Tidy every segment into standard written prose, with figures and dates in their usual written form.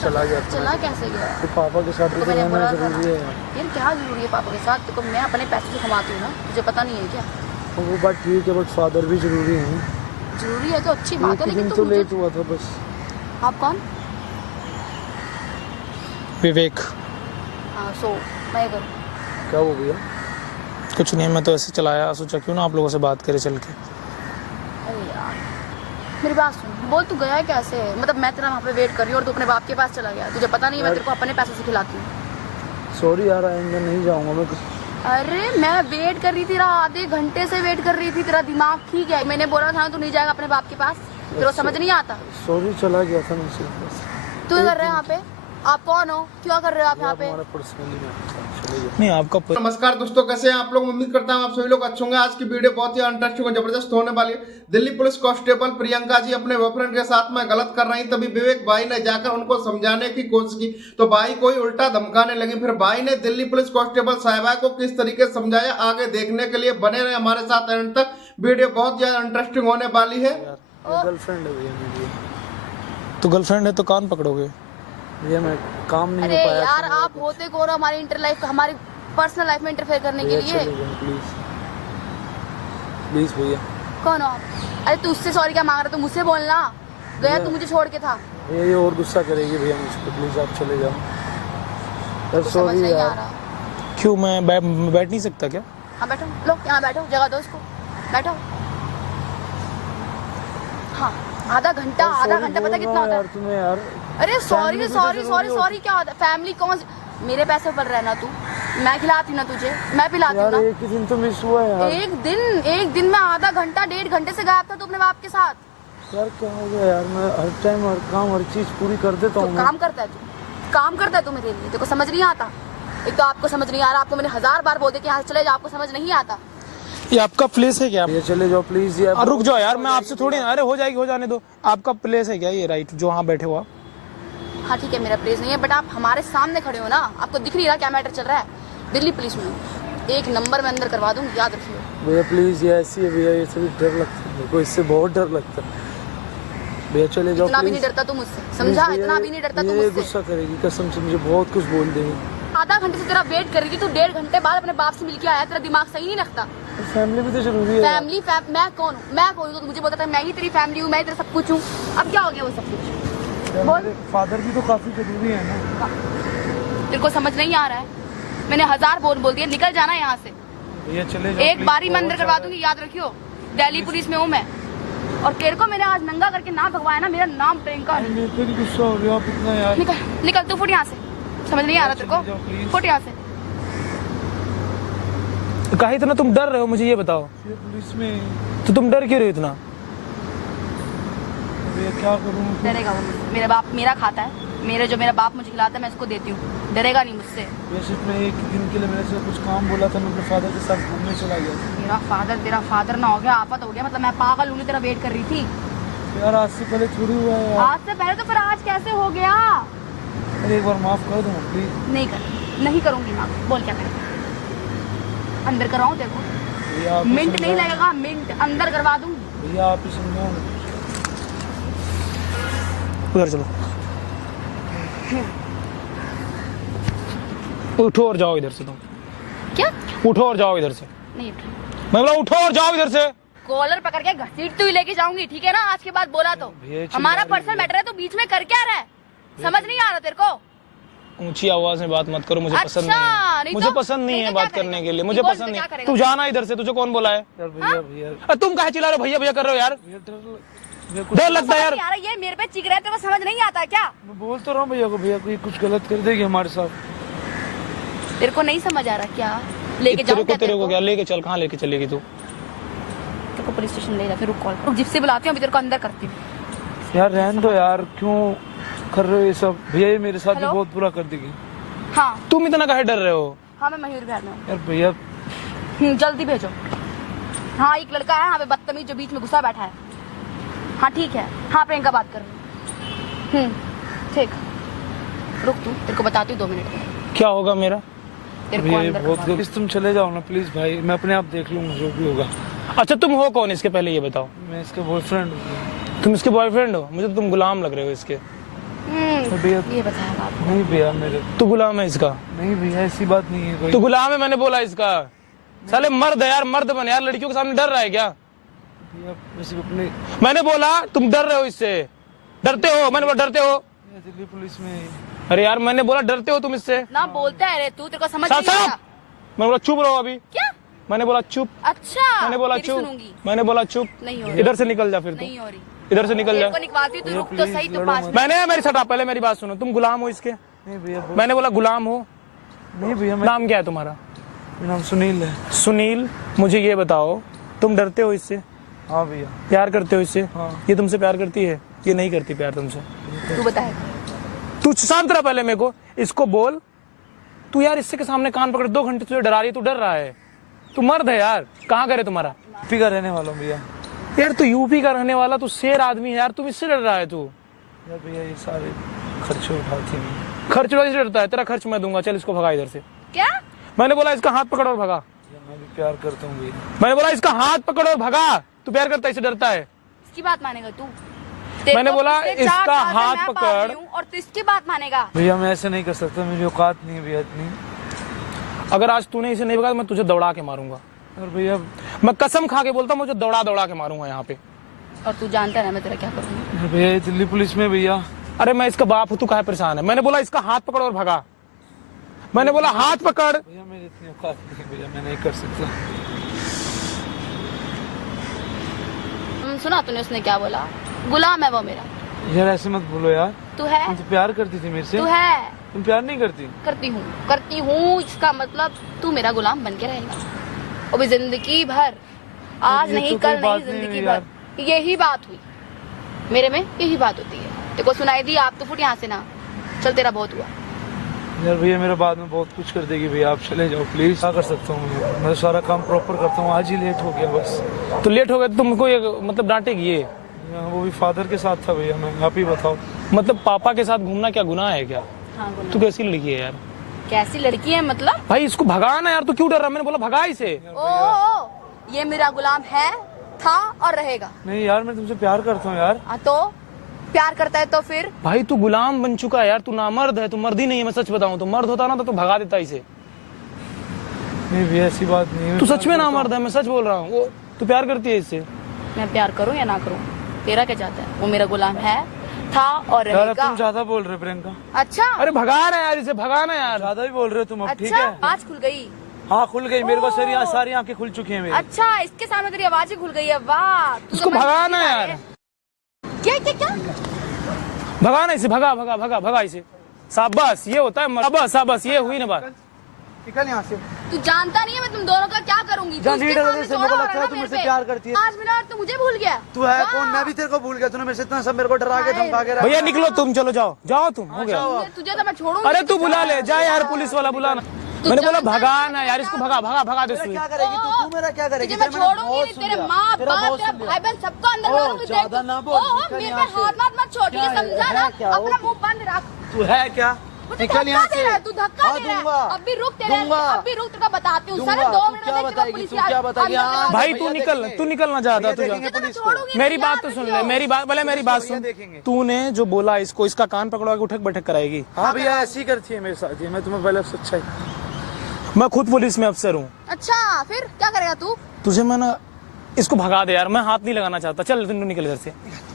चला गया। चला कैसे गया? तो पापा के साथ तो मैंने बोला था जरूरी है यार, क्या जरूरी है पापा के साथ? तो मैं अपने पैसे से कमाती हूँ ना, तुझे पता नहीं है क्या? वो बात ठीक है, बट फादर भी जरूरी है। जरूरी है तो अच्छी बात है, एक लेकिन दिन तुम तो लेट हुआ था बस। आप कौन? विवेक। हाँ, सो मैं करूँ? क्या हो गया? कुछ नहीं, मैं तो ऐसे चलाया, सोचा क्यों ना आप लोगों से बात करें चल के। अरे यार मेरी बात सुन, बोल तू गया कैसे? मतलब मैं तेरा वहाँ पे वेट कर रही हूँ और तू अपने बाप के पास चला गया। तुझे पता नहीं मैं तेरे को अपने पैसों से खिलाती हूँ। सॉरी यार, आइंदा नहीं जाऊंगा मैं। अरे मैं वेट कर रही थी तेरा, आधे घंटे से वेट कर रही थी। तेरा दिमाग ठीक है? मैंने बोला था तू नहीं जाएगा अपने बाप के पास, तेरे को समझ नहीं आता? सॉरी, चला गया था मैं सिर्फ। तू क्या कर रहे हैं यहाँ पे? आप कौन हो? क्यों कर रहे हो आप यहाँ पे? नहीं आपका नमस्कार दोस्तों, कैसे हैं आप लोग? उम्मीद करता हूं आप सभी लोग अच्छे होंगे। आज की वीडियो बहुत ही इंटरेस्टिंग और जबरदस्त होने वाली है। दिल्ली पुलिस कांस्टेबल प्रियंका जी अपने बॉयफ्रेंड के साथ में गलत कर रही, तभी विवेक भाई ने जाकर उनको समझाने की कोशिश की तो भाई कोई उल्टा धमकाने लगी। फिर भाई ने दिल्ली पुलिस कांस्टेबल साहिबा को किस तरीके से समझाया, आगे देखने के लिए बने रहे हमारे साथ एंड तक। वीडियो बहुत ज्यादा इंटरेस्टिंग होने वाली है। गर्लफ्रेंड है भैया मेरी। तो गर्लफ्रेंड है तो कान पकड़ोगे? भैया मैं काम नहीं अरे हो पाया। यार आप होते कौन हो हमारी इंटर लाइफ, हमारी पर्सनल लाइफ में इंटरफेयर करने के लिए? प्लीज प्लीज भैया। कौन हो आप? अरे तू उससे सॉरी क्या मांग रहा? तू मुझसे बोलना। गया तू मुझे छोड़ के था। ये और गुस्सा करेगी भैया मुझ पर, प्लीज आप चले जाओ यार। समझ सॉरी नहीं आ यार। रहा। क्यों, मैं बैठ नहीं सकता क्या? हाँ बैठो, लो यहाँ बैठो, जगह दो इसको, बैठो। हाँ आधा घंटा पता कितना होता यार है? तुम्हें यार। अरे सॉरी Family भी तो सॉरी जरूरी सॉरी होती। सॉरी क्या होता है? फैमिली कौन? मेरे पैसे पर रहना तू, मैं खिलाती ना तुझे, मैं पिलाती हूँ यार ना। एक ही दिन तो मिस हुआ है यार। एक दिन में आधा घंटा 1.5 घंटे से गायब था तू अपने बाप के साथ। यार क्या हो गया यार, मैं हर टाइम हर काम हर चीज पूरी कर देता तो हूँ। काम करता है तू, काम करता है तू मेरे लिए, तेरे को समझ नहीं आता? एक तो आपको समझ नहीं आ रहा, आपको मैंने 1000 बार बोल दिया कि यहाँ चले जाओ, आपको समझ नहीं आता। ये आपका प्लेस है क्या? ये चले जाओ प्लीज यार। रुक जाओ यार, मैं आपसे थोड़ी, अरे हो जाएगी, हो जाने दो। आपका प्लेस है क्या ये, राइट, जो वहाँ बैठे हो आप? हाँ ठीक है, मेरा प्लेस नहीं है, बट आप हमारे सामने खड़े हो ना, आपको दिख नहीं रहा क्या मैटर चल रहा है? दिल्ली पुलिस में 1 नंबर में अंदर करवा दूंगी, याद रखिए भैया प्लीज। ये ऐसी है भैया, ये सभी डर लगता है मेरे को, इससे बहुत डर लगता है भैया। चले जाओ इतना भी नहीं प्लीज। डरता तू मुझसे, समझा? इतना भी नहीं डरता तू ये मुझसे। गुस्सा करेगी कसम से, मुझे बहुत कुछ बोल देगी। आधा घंटे से तेरा वेट कर रही थी, तू 1.5 घंटे बाद अपने बाप से मिलके आया, तेरा दिमाग सही नहीं रखता? फैमिली भी तो जरूरी है। मैं कौन हूँ? मैं कौन हूँ? तो मुझे बोलता था मैं ही तेरी फैमिली हूँ, मैं ही तेरा सब कुछ हूँ। अब क्या हो गया वो सब कुछ? बोल। फादर भी तो काफी जरूरी है ना। तेरे को समझ नहीं आ रहा है? मैंने 1000 बोल दिया, निकल जाना यहाँ से। भैया चले जाओ एक बारी मैं अंदर करवा दूंगी, याद रखियो। दिल्ली पुलिस में हूँ मैं, और तेरे को मैंने आज नंगा करके ना भगवाया ना, मेरा नाम प्रियंका है। मेरे पे भी गुस्सा हो गया आप इतना यार। निकल तू, फुट यहाँ से। समझ नहीं आ रहा तेरे को? फुट यहाँ से। कहा इतना तुम डर रहे हो, मुझे ये बताओ। ये पुलिस में तो तुम डर क्यों रहे हो इतना? भैया क्या करूँ? डरेगा वो मुझसे? मेरा बाप मेरा खाता है, मेरा बाप मुझे खिलाता है, मैं इसको देती हूँ। डरेगा नहीं मुझसे। ये सिर्फ मैं एक दिन के लिए मैंने से कुछ काम बोला था, मैं अपने फादर के साथ घूमने चला गया था। मेरा फादर तेरा फादर ना हो गया, आफत हो गया। मतलब मैं पागल हूँ, तेरा वेट कर रही थी। यार आज से पहले थोड़ी हुआ है यार। आज से पहले तो फिर आज कैसे हो गया? अरे एक बार माफ कर दो प्लीज। नहीं करूंगी माँ। बोल क्या करें? अंदर कराऊं तेरे को? भैया आप ही मिनट नहीं समझाओ। लगेगा, मिनट अंदर करवा दूंगी। भैया आप ही समझाओ ना। उधर चलो, उठो और जाओ इधर से। तुम क्या? उठो और जाओ इधर से। नहीं, मैं बोला उठो और जाओ इधर से। कॉलर पकड़ के घसीट तू ही लेके जाऊंगी, ठीक है ना? आज के बाद बोला तो भैया हमारा पर्सनल मैटर है, तो बीच में कर क्या रहा है? समझ नहीं आ रहा तेरे को? ऊंची आवाज में बात मत करो, मुझे पसंद अच्छा, नहीं है। मुझे तो? पसंद नहीं नहीं है तो क्या बात करने करेगा? के लिए, मुझे बोल पसंद तो नहीं क्या है। करेगा? तू जाना इधर से, तुझे कौन बोला है? यार भैया भैया अरे तुम काहे चिल्ला रहे हो? भैया भैया कर रहे हो यार, भैया डर लगता है यार। यार ये मेरे पे चिक रहा है, तेरे को समझ नहीं आता क्या? मैं बोल तो रहा हूँ भैया को, भैया कोई कुछ गलत कर देगी हमारे साथ। तेरे को नहीं समझ आ रहा क्या? लेके जाऊं क्या तेरे को क्या लेके चल? कहाँ लेके चलेगी तू? तेरे को पुलिस स्टेशन ले जा, फिर रुक कॉल रुक, जिससे बुलाती हूँ अभी तेरे को अंदर करती हूँ। यार रहने दो यार, क्यों कर रहे हो ये सब? भैया ये मेरे साथ भी हेलो? बहुत बुरा कर देगी। हाँ तुम इतना काहे डर रहे हो? हाँ मैं मयूर बिहार में हूँ। यार भैया जल्दी भेजो। हाँ एक लड़का है यहाँ पे बदतमीज, जो बीच में घुसा बैठा है। हाँ ठीक है, हाँ प्रियंका बात कर रही हूँ। ठीक, रुक तू, तेरे को बताती हूँ 2 मिनट में। क्या होगा मेरा? तेरे को भैया ये अंदर बहुत करवा गलत। तुम चले जाओ ना प्लीज भाई, मैं अपने आप देख लूंगा जो भी होगा। अच्छा तुम हो कौन इसके, पहले ये बताओ। मैं इसका बॉयफ्रेंड हूँ। तुम इसके बॉयफ्रेंड हो? मुझे तो तुम गुलाम लग रहे हो इसके। भैया ये बताया बाप नहीं भैया मेरे तू गुलाम है इसका, नहीं भैया ऐसी बात नहीं है कोई। तू गुलाम है, मैंने बोला इसका। साले मर्द है यार, मर्द बन यार, लड़कियों के सामने डर रहा है क्या? भैया वैसे अपने मैंने बोला तुम डर रहे हो इससे, डरते हो, मैंने बोला डरते हो। दिल्ली पुलिस में अरे यार मैंने बोला डरते हो तुम इससे। ना बोलता है रे तू, तेरे को समझ साहब नहीं साहब, आता मैंने बोला चुप रहो अभी, क्या? मैंने बोला चुप, अच्छा मैंने बोला तेरी चुप, सुनूंगी। मैंने बोला चुप। नहीं हो रही, इधर से निकल जा फिर तू, नहीं हो रही। इधर से निकल तेरे जा। को निकलवाती तू, रुक तो सही तो 5 मिनट। मैंने मेरी सटा, पहले मेरी बात सुनो, तुम गुलाम हो इसके? नहीं भैया मैंने बोला गुलाम हो। नहीं भैया नाम क्या है तुम्हारा? मेरा नाम सुनील है। सुनील, मुझे ये बताओ तुम डरते हो इससे, हाँ भैया। प्यार करते हो इससे? हाँ। ये तुमसे प्यार करती है? ये नहीं करती प्यार तुमसे। तू बताए। तू शांत रहा पहले, मेरे को इसको बोल। तू यार इससे के सामने कान पकड़ 2 घंटे तुझे डरा रही है, तू डर रहा है। तू मर्द है यार, कहाँ करे तुम्हारा? यूपी का रहने वाला हूँ भैया। यार तू यूपी का रहने वाला, तू शेर आदमी है यार, तुम इससे डर रहा है तू? यार भैया ये सारे खर्चे उठाती हैं। खर्च वाले से डरता है? तेरा खर्च मैं दूंगा, चल इसको भगा इधर से। क्या? मैंने बोला इसका हाथ पकड़ और भगा। भैया मैं भी प्यार करता हूँ भैया। मैंने बोला इसका हाथ पकड़ और भगा। तू प्यार करता है, इससे डरता है? इसकी बात मानेगा तू? मैंने बोला इससे इसका 4 साल से हाथ मैं पकड़। पाल रही हूँ और तू इसकी बात मानेगा? भैया मैं ऐसे नहीं कर सकता, मेरी औकात नहीं है भैया इतनी। अगर आज तूने इसे नहीं भगा तो मैं तुझे दौड़ा के मारूंगा। और भैया मैं कसम खा के बोलता हूँ, मुझे दौड़ा दौड़ा के मारूंगा यहाँ पे। और तू जानता है मैं तेरा क्या करूंगी। भैया ये दिल्ली पुलिस में भैया। अरे मैं इसका बाप हूँ, तू काहे परेशान है? मैंने बोला इसका हाथ पकड़ और भगा। मैंने बोला हाथ पकड़। भैया मेरी इतनी औकात नहीं है भैया, मैं नहीं कर सकता। सुना तूने उसने क्या बोला? गुलाम है वो मेरा। यार ऐसे मत बोलो यार। तू है, तुम तो प्यार करती थी मेरे से। तू है। तुम प्यार नहीं करती? करती हूँ इसका मतलब तू मेरा गुलाम बन के रहेगा, वो भी जिंदगी भर। आज ये नहीं तो कल कोई बात नहीं, नहीं जिंदगी हुई भर। यही बात हुई मेरे में, यही बात होती है। तेरे को सुनाई दी? आप तो फुट यहाँ से ना चल, तेरा बहुत हुआ। यार भैया मेरा बाद में बहुत कुछ कर देगी भैया, आप चले जाओ प्लीज। क्या कर सकता हूँ मैं सारा काम प्रॉपर करता हूँ, आज ही लेट हो गया बस। तो लेट हो गया तो तुमको ये मतलब डांटेगी ये? वो भी फादर के साथ था भैया, मैं आप ही बताओ। मतलब पापा के साथ घूमना क्या गुनाह है क्या? हाँ गुलाम। तू कैसी लड़की है यार? कैसी लड़की है मतलब? भाई इसको भगाना यार, तू क्यों डर रहा है? मैंने बोला भगा इसे। ओ, ये मेरा गुलाम है, था और रहेगा। नहीं यार मैं तुमसे प्यार करता हूँ यार। हाँ तो प्यार करता है तो फिर? भाई तू गुलाम बन चुका है यार, तू नामर्द है, तू मर्द ही नहीं है। मैं सच बताऊं तो मर्द होता ना तो तू भगा देता इसे। नहीं भैया ऐसी बात नहीं है। तू सच में नामर्द है, मैं सच बोल रहा हूँ। वो तू प्यार करती है इससे? मैं प्यार करूं या ना करूं, तेरा क्या चाहता है? वो मेरा गुलाम है, था और यार अब रहेगा। तुम ज्यादा बोल रहे हो प्रियंका। अच्छा अरे भगाना यार इसे, भगाना यार। ज्यादा ही बोल रहे हो तुम अब, ठीक अच्छा, है? आज खुल गई। हाँ खुल गई, मेरे को सारी आंखें खुल चुकी हैं मेरी। अच्छा, इसके सामने तेरी आवाज ही खुल गई है। वाह, तू इसको तो बड़ी भगाना सीधी यार। है। क्या क्या क्या? भगाना इसे, भगा भगा भगा भगा इसे। शाबाश, ये होता है शाबाश शाबाश, ये हुई ना बात। निकल यहाँ से। तू जानता नहीं है मैं तुम दोनों का क्या करूंगी। तू जान उसके नहीं डर सामने से, थोड़ा मेरे को हो लगता रहा है ना तू मेरे मुझसे पे। प्यार करती है। 5 मिनट तो मुझे भूल गया। तू है वाह। कौन? मैं भी तेरे को भूल गया, तूने मेरे से इतना सब मेरे को डरा के धमका के रखा। भैया निकलो तुम, चलो जाओ जाओ तुम, हो गया। तुझे तो मैं छोड़ूंगी। अरे तू बुला ले, जा यार पुलिस वाला बुलाना। मैंने बोला भगाना यार इसको, भगा भगा भगा दे इसको। क्या करेगी तू? तू मेरा क्या करेगी? तुझे मैं छोड़ूंगी नहीं, तेरे माँ बाप तेरा भाई बहन सबको अंदर मारूंगी। ज्यादा ना बोल, निकल मेरे यहाँ पे से। हाथ मत छोड़, ये समझा ना? अपना मुंह बंद रख। तू है क्या? मुझे निकल यहाँ धक्का दे रहा है, तू धक्का हाँ, दे रहा दूंगा। है। अभी रुक तेरे, दूंगा। अभी रुक, तेरे को बताती हूँ। दूंगा। सारे 2 तू मिनट क्या में बताएगी? पुलिस तू क्या बताएगी? अंदर हाँ, करा भाई देगी। तू निकल, तू निकलना चाहता तुझे। देखेंगे पुलिस को। छोड़ूंगी मेरी नहीं बात यार, तो सुन देखियो। ले, मेरी बात भले मेरी बात सुन। देखेंगे। तूने जो बोला इसको, इसका कान पकड़वा के उठक बैठक कराएगी। हाँ भैया ऐसी करती है मेरे साथ, ये मैं तुम्हें पहले सच्चाई। मैं खुद पुलिस में अफसर हूँ। अच्छा फिर क्या करेगा तू? तुझे मैं ना इसको भगा दे यार, मैं हाथ नहीं लगाना चाहता। चल तू निकल इधर से।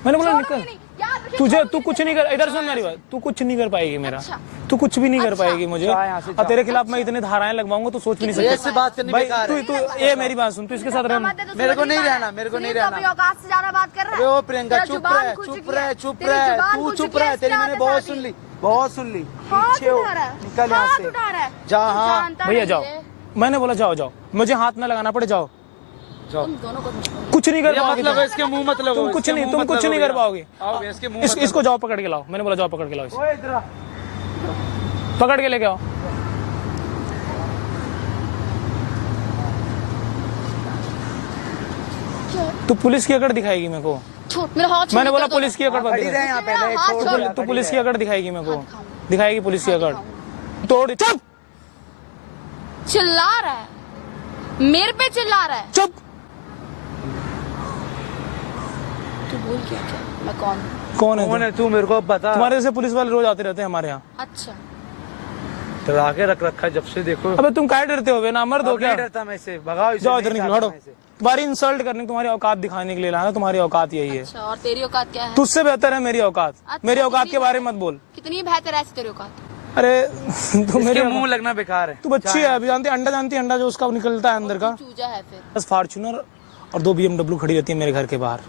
मैंने बोला निकल। छोड़ूंगी नहीं यार, देखिए, तुझे छोड़ूंगी तू कुछ नहीं कर, इधर सुन मेरी बात, तू कुछ नहीं कर पाएगी मेरा। अच्छा। तू कुछ भी नहीं कर अच्छा। पाएगी मुझे। जा यहाँ से, जा। और तेरे खिलाफ मैं इतने धाराएं लगवाऊंगा तो सोच भी नहीं ऐसे सकती। बात करनी भाई बेकार है। तू ये मेरी बात सुन, तू इसके साथ रहना। मेरे को नहीं रहना, मेरे को नहीं रहना। अपनी औकात से ज्यादा बात कर रहा है। अरे ओ प्रियंका तेरा चुप जुबान रह, खुल चुप चुकी रह, है। चुप तेरी रह, जुबान तू खुल चुप चुकी है, रह। तेरी इसके मैंने आगे बहुत शादी। सुन ली, बहुत सुन ली। हाथ पीछे हो, उठा रहा है। निकल यहाँ हाथ से। उठा रहा है। जा, तू हाँ। जानता भैया नहीं जाओ, है। मैंने बोला जाओ जाओ, मुझे हाथ ना लगाना पड़े, जाओ। जाओ। तुम दोनों को छोड़ो। कुछ नहीं कर ये पाओगे मतलब है इसके मुंह मत लगो। तुम कुछ नहीं, तुम कुछ नहीं कर पाओगे। आओ भैया, इसके मुंह मत इसको जाओ पकड़ के लाओ। मैंने बोला जाओ पकड़ के लाओ, ओए इधर आ। पकड़ के लेके आओ। तू पुलिस की अकड़ दिखाएगी मेरे को। छोड़ मेरा हाथ। मैंने बोला पुलिस की अकड़ मत खड़ी दिखा। रहे यहाँ पहले, हाथ छोड़ छोड़। दिया, तू खड़ी पुलिस की रहे। अकड़ दिखाएगी मेरे को, दिखाऊंगी। दिखाएगी पुलिस की अकड़। तोड़, चुप चिल्ला रहा है, मेरे पे चिल्ला रहा है। चुप। तू बोल क्या? मैं कौन हूँ? कौन है कौन तू? है तू? मेरे को अब बता। तुम्हारे जैसे पुलिस वाले रोज आते रहते हैं हमारे यहाँ। अच्छा डरा के रख रखा है जब से देखो। अबे तुम काहे डरते हो? ना मर्द हो अब क्या? नहीं डरता मैं से, भगाओ इसे, जाओ नहीं इधर निकलो, चाहता हटो। मैं इसे। तुम्हारी इंसल्ट करने, तुम्हारी औकात दिखाने के लिए लाना। तुम्हारी औकात यही है। अच्छा, और तेरी औकात क्या है? तुझसे बेहतर है मेरी औकात। अच्छा, मेरी औकात कितनी के बारे में मत बोल। कितनी बेहतर है ऐसी तेरी औकात? अरे तू मेरे इसके मुंह लगना बेकार है। तू बच्ची है अभी। जानती अंडा, जानती अंडा जो उसका निकलता है अंदर का। चूजा है फिर। बस फॉर्च्यूनर और 2 BMW खड़ी रहती है मेरे घर के बाहर।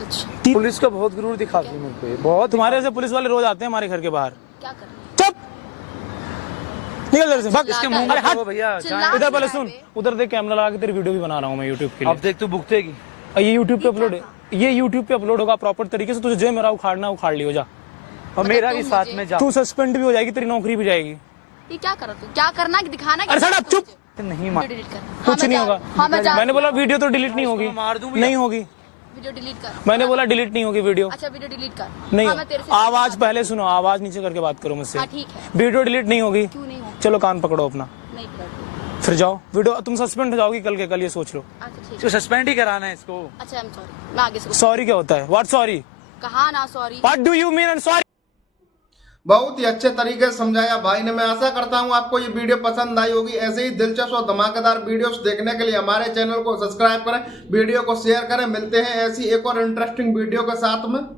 अच्छा पुलिस का बहुत गुरूर दिखाती है मेरे को ये, बहुत। तुम्हारे जैसे पुलिस वाले रोज आते हैं हमारे घर के बाहर। क्या कर रही है? चुप, निकल इधर से, भाग। इसके मुंह अरे में हट। तो भैया चिल्ला इधर पहले रहा है सुन, बे। उधर देख, कैमरा लगा के तेरी वीडियो भी बना रहा हूँ मैं यूट्यूब के अब लिए। देख तू भुगतेगी। और ये यूट्यूब पे अपलोड है, ये यूट्यूब पे अपलोड होगा प्रॉपर तरीके से। तुझे जो मेरा उखाड़ना उखाड़ लियो जा। और मेरा भी तुम साथ मुझे- में जा। तू सस्पेंड भी हो जाएगी, तेरी नौकरी भी जाएगी। ये क्या कर रहा तू? क्या करना है दिखाना? अरे साला चुप। नहीं मार, डिलीट कर। कुछ नहीं होगा। हाँ मैं जा मैंने बोला वीडियो तो डिलीट नहीं होगी। मार दूं भैया। नहीं होगी। वीडियो डिलीट कर। मैंने बोला डिलीट नहीं होगी वीडियो। अच्छा वीडियो डिलीट कर। नहीं हाँ, मैं तेरे से आवाज पहले सुनो, आवाज नीचे करके बात करो मुझसे। हाँ ठीक है। वीडियो डिलीट नहीं होगी। क्यों नहीं हो? चलो कान पकड़ो अपना, नहीं कर। फिर जाओ। वीडियो तुम सस्पेंड हो जाओगी कल के कल, ये सोच लो। अच्छा ठीक है। तो सस्पेंड ही कराना है इसको। अच्छा आई एम सॉरी। मैं आगे से सॉरी क्या होता है? What sorry? कहा ना sorry. What do you mean sorry? बहुत ही अच्छे तरीके से समझाया भाई ने। मैं आशा करता हूं आपको ये वीडियो पसंद आई होगी। ऐसे ही दिलचस्प और धमाकेदार वीडियोस देखने के लिए हमारे चैनल को सब्सक्राइब करें, वीडियो को शेयर करें। मिलते हैं ऐसी एक और इंटरेस्टिंग वीडियो के साथ में।